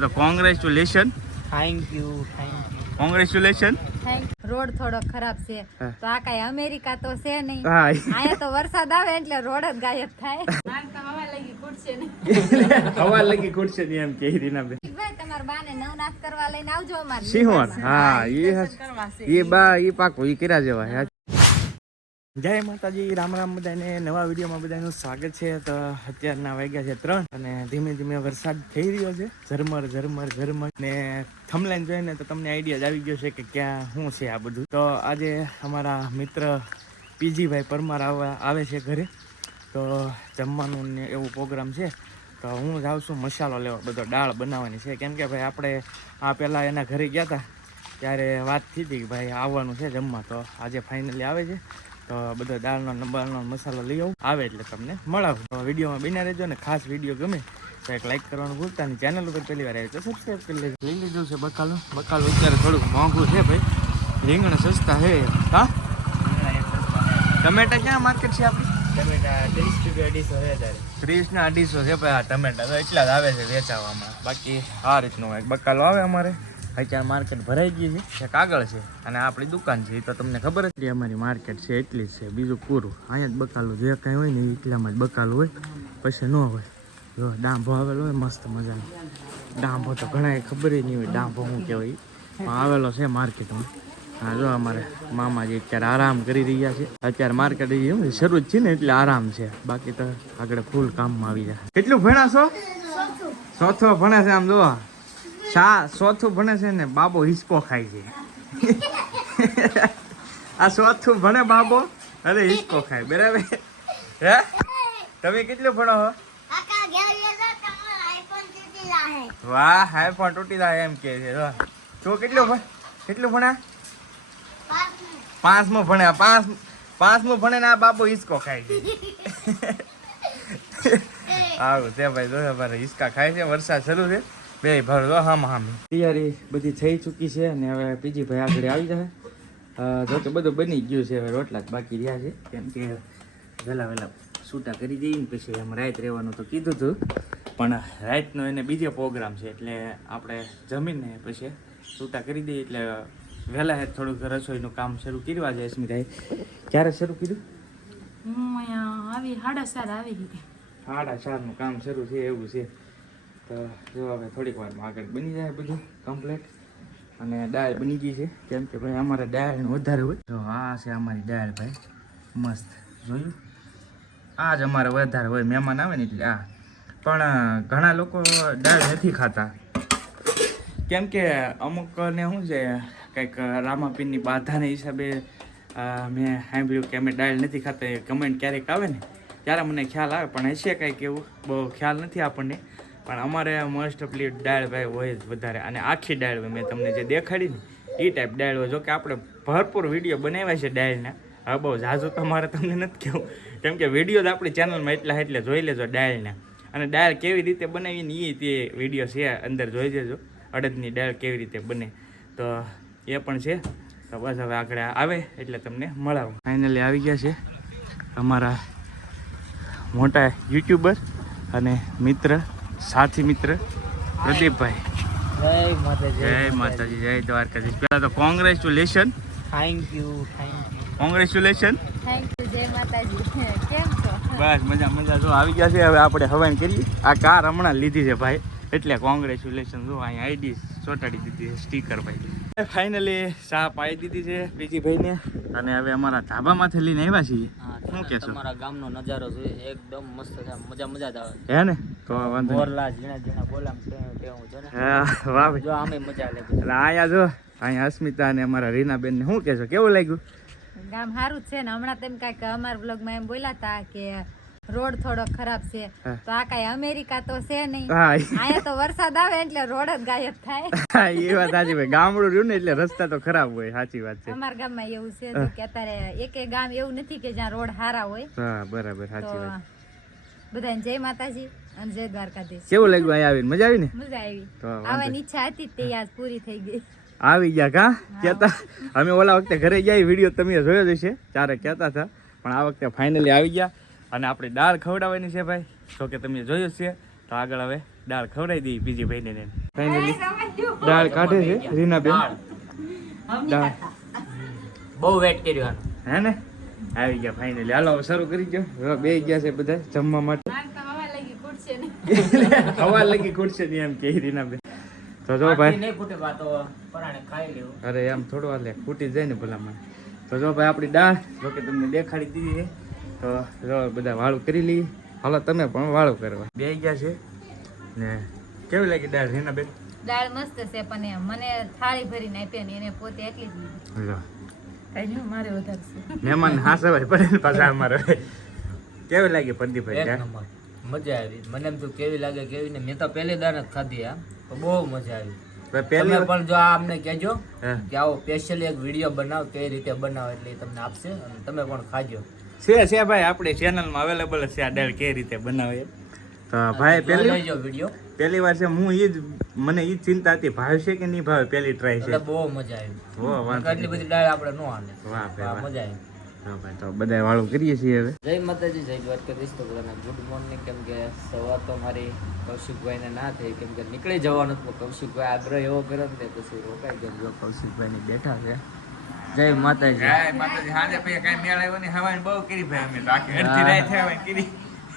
તો congratulation. Thank you. Congratulation. Road થોડો ખરાબ છે તો આ કઈ અમેરિકા તો છે નહીં. હા અહીંયા તો વરસાદ આવે એટલે રોડ જ ગાયબ થાય. હવા લાગી ખૂટશે ને હવા લાગી ખૂટશે ને એમ કે રીના બે ભાઈ તમારા બાને નવનાથ કરવા લઈને આવજો અમારે સિંહોર. હા એ બા એ પાકો એ કર્યા જેવા. જય માતાજી, રામ રામ બધાને. નવા વિડીયોમાં બધાનું સ્વાગત છે. તો અત્યારના વાગ્યા છે 3 અને ધીમે ધીમે વરસાદ થઈ રહ્યો છે. ઝરમર ઝરમર ઝરમર ને થંબલાઈન જોઈને તો તમને આઈડિયા જ આવી ગયો છે કે ક્યાં શું છે આ બધું. તો આજે અમારા મિત્ર પીજીભાઈ પરમાર આવે છે ઘરે. તો જમવાનું ને એવો પ્રોગ્રામ છે. તો હું જાઉં છું મસાલો લેવા, બધો દાળ બનાવવાની છે. કેમ કે ભાઈ આપણે આ પહેલાં એના ઘરે ગયા હતા ત્યારે વાત થઈ હતી કે ભાઈ આવવાનું છે જમવા. તો આજે ફાઇનલી આવે છે. તો બધો દાળનો નંબરનો મસાલો લઈ આવું, આવે એટલે તમને મળાવું. તો વિડીયોમાં બિના રહેજો ને ખાસ વિડીયો ગમે તો એક લાઈક કરવાનું ભૂલતા નહીં. ચેનલ ઉપર પહેલી વાર આવી તો સબસ્ક્રાઈબ કરી લેજો. લઈ લીધું છે બકાલું. બકાલું અત્યારે થોડુંક મોંઘું છે ભાઈ. રીંગણ સસ્તા છે. હા, ટમેટા ક્યાં માર્કેટ છે આપણી? ટમેટા 30 રૂપિયા 250 છે. 30 ના 250 છે ભાઈ. આ ટમેટા તો એટલા જ આવે છે વેચાવામાં. બાકી આ રીતનું એક બકાલો આવે અમારે. અત્યારે માર્કેટ ભરાઈ ગઈ છે, કાગળ છે અને આપણી દુકાન છે. એ તો તમને ખબર જ. અમારી માર્કેટ છે એટલી જ છે, બીજું પૂરું. અહીંયા જ બકાલું જે કાંઈ હોય ને એટલામાં જ બકાલું હોય, પછી ન હોય. જો ડાંભો આવેલો હોય મસ્ત મજાનો. ડાંભો તો ઘણા ખબર જ નહીં હોય ડાંભો શું કહેવાય. આવેલો છે માર્કેટમાં. હા જો અમારે મામાજી અત્યારે આરામ કરી રહ્યા છે. અત્યારે માર્કેટ શરૂ જ છે ને એટલે આરામ છે. બાકી તો આગળ ફૂલ કામમાં આવી જાય. કેટલું ભણ્યા છો? ચોથું ભણે છે. આમ જોવા ચોથું ભણે છે ને બાબો હિસકો ખાય છે. આ ચોથું ભણે બાબો અરે હિસકો ખાય. બરાબર હે? તમે કેટલું ભણો છો? વાહ, આઈફોન તૂટી જાય એમ કે છે. તું કેટલું ભણ્યા? 5મું ભણ્યા. 5મું ભણે ને આ બાબો હિસકો ખાય છે. આવું છે ભાઈ. જો અમારે હિસકા ખાય છે. વરસાદ શરૂ છે. બે ભર દો હામી. તૈયારી બધી થઈ ચૂકી છે અને હવે પીજી ભાઈ આગળ આવી જાય. જો કે બધું બની ગયું છે. હવે રોટલા જ બાકી રહ્યા છે. કેમ કે વહેલા છૂટા કરી દઈએ ને પછી એમ રાત રહેવાનું તો કીધું હતું. પણ રાતનો એને બીજો પ્રોગ્રામ છે એટલે આપણે જમીને પછી છૂટા કરી દઈએ. એટલે વહેલા થોડુંક રસોઈનું કામ શરૂ કર્યું આજે અસ્મિતાએ. ક્યારે શરૂ કર્યું? હું અહીંયા આવી 4:30 આવી હતી. 4:30 કામ શરૂ છે એવું છે. તો જો હવે થોડીક વારમાં આગળ બની જાય બધું કમ્પ્લીટ. અને દાળ બની ગઈ છે. કેમ કે ભાઈ અમારે દાળનું વધારે હોય. તો આ છે અમારી દાળ ભાઈ, મસ્ત. જોયું? આ જ અમારે વધારે હોય. મહેમાન આવે ને એટલે આ. પણ ઘણા લોકો દાળ નથી ખાતા. કેમ કે અમુકને શું છે કંઈક રામાપીરની બાધાને હિસાબે મેં સાંભળ્યું કે અમે દાળ નથી ખાતા. એ કમેન્ટ ક્યારેક આવે ને ત્યારે મને ખ્યાલ આવે. પણ હશે કંઈક એવું, બહુ ખ્યાલ નથી આપણને. પણ અમારે મોસ્ટ ઓફલી દાળ ભાઈ હોય જ વધારે. અને આખી દાળ હોય. મેં તમને જે દેખાડી ને એ ટાઈપ દાળ હોય. જો કે આપણે ભરપૂર વિડીયો બનાવ્યા છે દાળના. હવે બહુ ઝાઝું તો મારે તમને નથી કહેવું. કેમ કે વિડીયો જ આપણી ચેનલમાં એટલે જોઈ લેજો દાળના. અને દાળ કેવી રીતે બનાવીને એ તે વિડીયો છે અંદર જોઈ લેજો. અડદની દાળ કેવી રીતે બને તો એ પણ છે. તો બસ હવે આગળ આવે એટલે તમને મળાવું. ફાઇનલી આવી ગયા છે અમારા મોટા યુટ્યુબર અને મિત્ર, સાથી મિત્ર પ્રદીપભાઈ. જય માતાજી, જય દ્વારકાધીશ. પહેલા તો congratulation. Thank you. Congratulation. Thank you. જય માતાજી. કેમ છો? બસ મજા. જો આવી ગયા છે. હવે આપણે હવાન કરીએ. આ કાર હમણાં લીધી છે ભાઈ એટલે કોંગ્રેચ્યુલેશન. જો અહીંયા આઈડી ચોટાડી દીધી છે સ્ટીકર ભાઈ. ફાઇનલી ચા પાઈ દીધી છે બીજી ભાઈને. અને હવે અમારા ધાબામાંથી લઈને આવ્યા છીએ. શું કહેશો? તમારા ગામનો નજારો જોઈએ એકદમ મસ્ત છે. મજા જ આવે. હે ને? તો વાંધો મોરલા ઝીણા બોલામ કેવું છે ને. હા વાહ ભાઈ. જો આમે મજા લે. એટલે અહીંયા જો અહીંયા અસ્મિતા અને અમારા રીનાબેન ને શું કહેશો? કેવું લાગ્યું? ગામ સારું જ છે ને. હમણાં તેમ કાંઈક અમારા બ્લોગમાં એમ બોલ્યા હતા કે રોડ થોડો ખરાબ છે તો આ કઈ અમેરિકા તો છે નહીં. અહીંયા તો વરસાદ આવે એટલે રોડ જ ગાયબ થાય. એ વાત સાચી ભાઈ. ગામડું રહ્યું ને એટલે રસ્તા તો ખરાબ હોય. સાચી વાત છે. અમારા ગામમાં એવું છે કે અત્યારે એકે ગામ એવું નથી કે જ્યાં રોડ સારા હોય. હા બરાબર, સાચી વાત. બધાને જય માતાજી અને જય દ્વારકાધીશ. કેવું લાગ્યું અહીંયા આવીને? મજા આવી ને? મજા આવી. આવવાની ઈચ્છા હતી તે આજ પૂરી થઈ ગઈ. આવી ગયા કા કેતા. અમે ઓલા વખતે ઘરે ગયા વિડીયો તમે જોયો જ હશે. ત્યારે કહેતા હતા પણ આ વખતે ફાઇનલી આવી ગયા. અને આપણી દાળ ખવડાવવાની છે ભાઈ. જો કે તમે જોયું છે. તો તો આગળ હવે દાળ ખવડાવી દઈએ બીજી ભાઈને ને ફાઇનલી દાળ કાઢે છે રીનાબેન દાળ બહુ વેટ કર્યો આનો. હે ને આવી ગયા ફાઇનલી હાલો હવે શરૂ કરી દો હવે બે ગયા છે બધા જમવા માટે હવા લગી ખૂટશે નહીં એમ કે રીનાબેન તો જો ભાઈ નહીં ફૂટે બા તો પરાણે ખાઈ લેવું. અરે એમ થોડું હાલે ખૂટી જાય ને ભલામાં તો જો ભાઈ આપણી દાળ જો કે તમને દેખાડી દીધી છે તો જો બધા વાળું કરી લઈએ હાલો તમે પણ વાળું કરવા બે ગયા છે ને કેવી લાગી દાળ રીનાબેન દાળ મસ્ત છે પણ મને થાળી ભરીને આપી ને એને પોતે એટલી જ લીધી. લો કઈ મારે વધારે છે. મહેમાન હાસવાય પડે ને પાછા અમારે કેવી લાગી પ્રદીપભાઈ એક દાળ? નંબર મજા આવી. મને એમ તો કેવી લાગે કેવી ને મેં તો પહેલી દાળ જ ખાધી આ તો બહુ મજા આવી. ભાઈ પહેલી તમે પણ જો આ અમને કહેજો હા. કે આવો સ્પેશિયલ એક વિડીયો બનાવ કઈ રીતે બનાવ એટલે એ તમને આપશે અને તમે પણ ખાજો. છે ભાઈ આપણી ચેનલમાં અવેલેબલ છે આ દાળ કઈ રીતે બનાવે તો ભાઈ જોઈ લેજો વિડીયો પહેલી વાર છે હું ઈ જ મને ઈ જ ચિંતા હતી ભાવશે કે નહીં ભાવે પહેલી ટ્રાય છે એટલે બહુ મજા આવી. ઓ વાંધો એટલી બધી દાળ આપણે નો હાલે. વાહ ભાઈ આ વાહ. મજા આવી. હા ભાઈ તો બધા વાળું કરીએ છીએ હવે જય માતાજી જય દ્વારકાધીશ. તો બધાને ગુડ મોર્નિંગ. કેમ કે સવાર તો મારી કૌશિકભાઈને ના થઈ કેમ કે નીકળી જવાનું હતું. કૌશિકભાઈ આગ્રહ એવો કર્યો ને પછી રોકાઈ ગયા. જો કૌશિકભાઈ ની બેઠા છે. જય માતાજી. જય માતાજી હાજે ભાઈ કઈ મેળ આવ્યો ને હવાની બહુ કરી ભાઈ અમે તો આખી અડધી રાત થયા કરી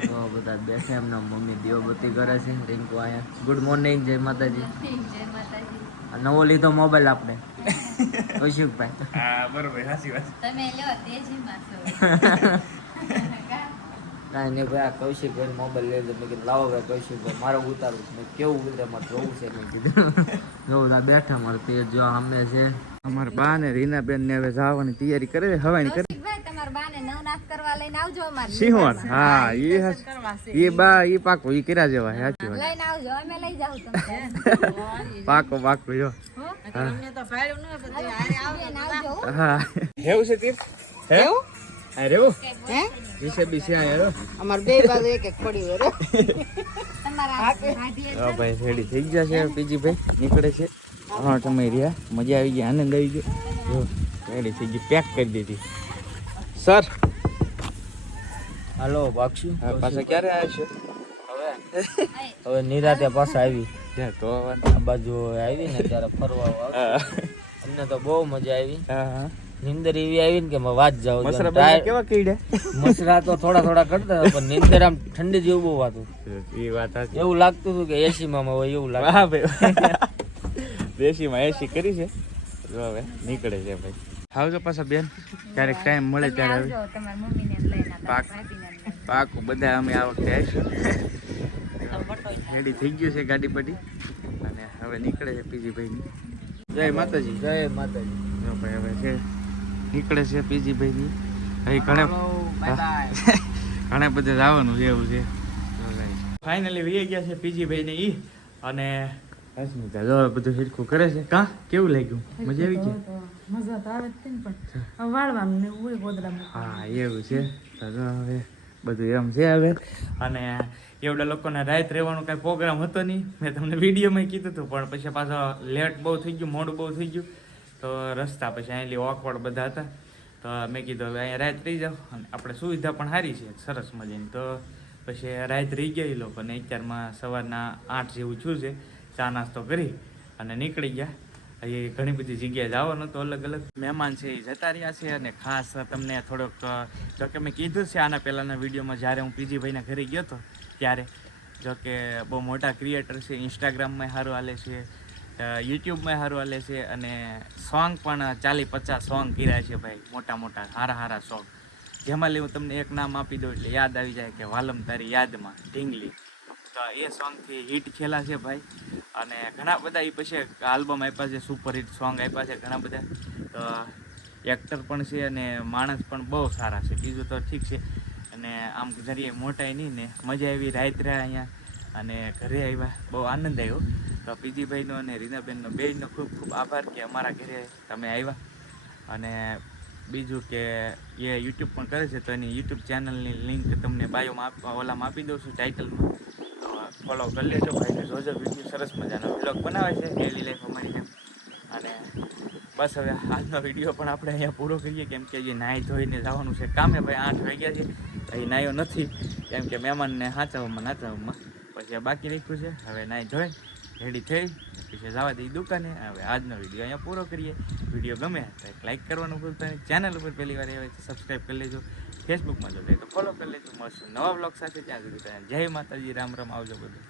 તો બધા બેઠા એમના મમ્મી દીવબત્તી કરે છે. રિંકુ અહીંયા ગુડ મોર્નિંગ જય માતાજી. જય માતાજી. આ નવો લીધો મોબાઈલ આપણે કૌશિકભાઈ. હા બરોબર સાચી વાત તમે લ્યો તેજીમાં છો. કાંઈ નહીં ભાઈ આ કૌશિકભાઈ મોબાઈલ લઈ મેં કીધું લાવો ભાઈ કૌશિકભાઈ મારે ઉતારવું છે. મેં કેવું ઉતરે મારે જોવું છે મેં કીધું જો બધા બેઠા મારે તે જો સામે છે. અમારા બા ને રીનાબેન ને હવે જવાની તૈયારી કરે છે હવાની કરે કૌશિકભાઈ તમારા બાને નવનાથ કરવા લઈને આવજો અમારે. સિંહણ હા ઈ બા ઈ પાકો ઈ કર્યા જેવા છે, સાચી વાત લઈને આવજો અમે લઈ જાવ તમને. પાકો પાકો જો અમને તો ફાળ્યું ન બધું આરે આવજો હો. હા હેવું છે તીર હે હા રેવું વિશે બીસે આયો અમાર બે બાજુ એક એક પડી હોય રે. તમારા ભાભી હા ભાઈ રેડી થઈ ગયા છે પીજી ભાઈ નીકળે છે હા તમે રહ્યા મજા આવી ગઈ આનંદ આવી ગયો જો રેડી થઈ ગઈ પેક કરી દીધી સર હાલો ભાગશું. પાછા ક્યારે આવશે હવે નિરાતે પાછા આવી તો આ બાજુ આવી ને ત્યારે ફરવા આવશું. અમને તો બહુ મજા આવી. હા નીંદર એવી આવી ને કે મેં વાત જાવ મસરા બધા કેવા કીડે મસરા તો થોડા થોડા કરતા હતા, પણ નીંદર આમ ઠંડી જેવું બહુ હતું. એ વાત સાચી એવું લાગતું હતું કે એસી માં હોય એવું લાગે. હા ભાઈ દેશીમાં એસી કરી છે જો હવે નીકળે છે ભાઈ આવજો પાછા બેન ક્યારેક ટાઈમ મળે ત્યારે હવે આવજો તમારા મમ્મીને લઈને પાક પાકું બધા અમે આ વખતે આવીશું રેડી થઈ ગયું છે ગાડી પડી અને હવે નીકળે છે પીજી ભાઈ જય માતાજી જય માતાજી. જો ભાઈ હવે છે નીકળે છે પીજી ભાઈની અહીં ઘણા ઘણા બધે જવાનું છે એવું છે ફાઇનલી વી ગયા છે પીજી ભાઈને ઈ અને અસ્મિતા જો બધું હિરખું કરે છે કા કેવું લાગ્યું મજા આવી ગઈ મજા તો આવે જ છે ને પણ વાળવાનું ને હોય ગોદડામાં. હા એવું છે તો જો હવે બધું એમ છે હવે અને એવડા લોકોને રાત રહેવાનો કાંઈ પ્રોગ્રામ હતો નહીં. મેં તમને વિડીયોમાં કીધું હતું પણ પછી પાછો લેટ બહુ થઈ ગયું મોડું બહુ થઈ ગયું તો રસ્તા પછી અહીંથી ઓકવર્ડ બધા હતા તો મેં કીધું હવે અહીંયા રાત રહી જાઓ અને આપણે સુવિધા પણ સારી છે સરસ મજાની તો પછી રાત રહી ગયા એ લોકો અને અત્યારમાં સવારના 8 જેવું થયું છે ચા નાસ્તો કરી અને નીકળી ગયા. એ ઘણી બધી જગ્યાએ જવાનું તો અલગ અલગ મહેમાન છે એ જતા રહ્યા છે અને ખાસ તમને થોડોક જો કે મેં કીધું છે આના પહેલાંના વિડીયોમાં જ્યારે હું પીજીભાઈના ઘરે ગયો હતો ત્યારે જો કે બહુ મોટા ક્રિએટર છે ઇન્સ્ટાગ્રામમાં સારું હાલે છે યુટ્યુબમાં સારું હાલે છે અને સોંગ પણ 40-50 સોંગ કર્યા છે ભાઈ મોટા મોટા સારા સોંગ જેમાં હું તમને એક નામ આપી દઉં એટલે યાદ આવી જાય કે વાલમ તારી યાદમાં ઢીંગલી તો એ સોંગથી હિટ ખેલા છે ભાઈ અને ઘણા બધા એ પછી આલ્બમ આપ્યા છે સુપર હિટ સોંગ આપ્યા છે ઘણા બધા તો એક્ટર પણ છે અને માણસ પણ બહુ સારા છે બીજું તો ઠીક છે અને આમ જરીએ મોટાઈ નહીં ને મજા આવી રાત રહ્યા અહીંયા અને ઘરે આવ્યા બહુ આનંદ આવ્યો તો પીજીભાઈનો અને રીનાબેનનો બેયનો ખૂબ ખૂબ આભાર કે અમારા ઘરે તમે આવ્યા અને બીજું કે એ યુટ્યુબ પણ કરે છે તો એની યુટ્યુબ ચેનલની લિંક તમને બાયોમાં ઓલામાં આપી દઉં છું ટાઇટલમાં ફોલો કરી લેજો ભાઈને જોજો વિડીયો સરસ મજાનો બ્લોગ બનાવે છે ડેલી લાઈફ અમારી જેમ અને બસ હવે આજનો વિડીયો પણ આપણે અહીંયા પૂરો કરીએ કેમ કે જે નાહી ધોઈને જવાનું છે કામે ભાઈ 8 વાગ્યા છે અહીં નાહ્યો નથી કેમ કે મહેમાનને સાચવવામાં પછી આ બાકી રાખ્યું છે. હવે નાઈ ધોઈ રેડી થઈ પછી જવા દઈ દુકાને. હવે આજનો વિડીયો અહીંયા પૂરો કરીએ. વિડીયો ગમે તો એક લાઈક કરવાનું ભૂલતા નહીં. ચેનલ ઉપર પહેલી વાર આવે તો સબસ્ક્રાઈબ કરી લેજો. ફેસબુકમાં જો તો ફોલો કરી લેજો. મળશું નવા બ્લોગ સાથે. ત્યાં સુધી જય માતાજી, રામ રામ, આવજો બધું.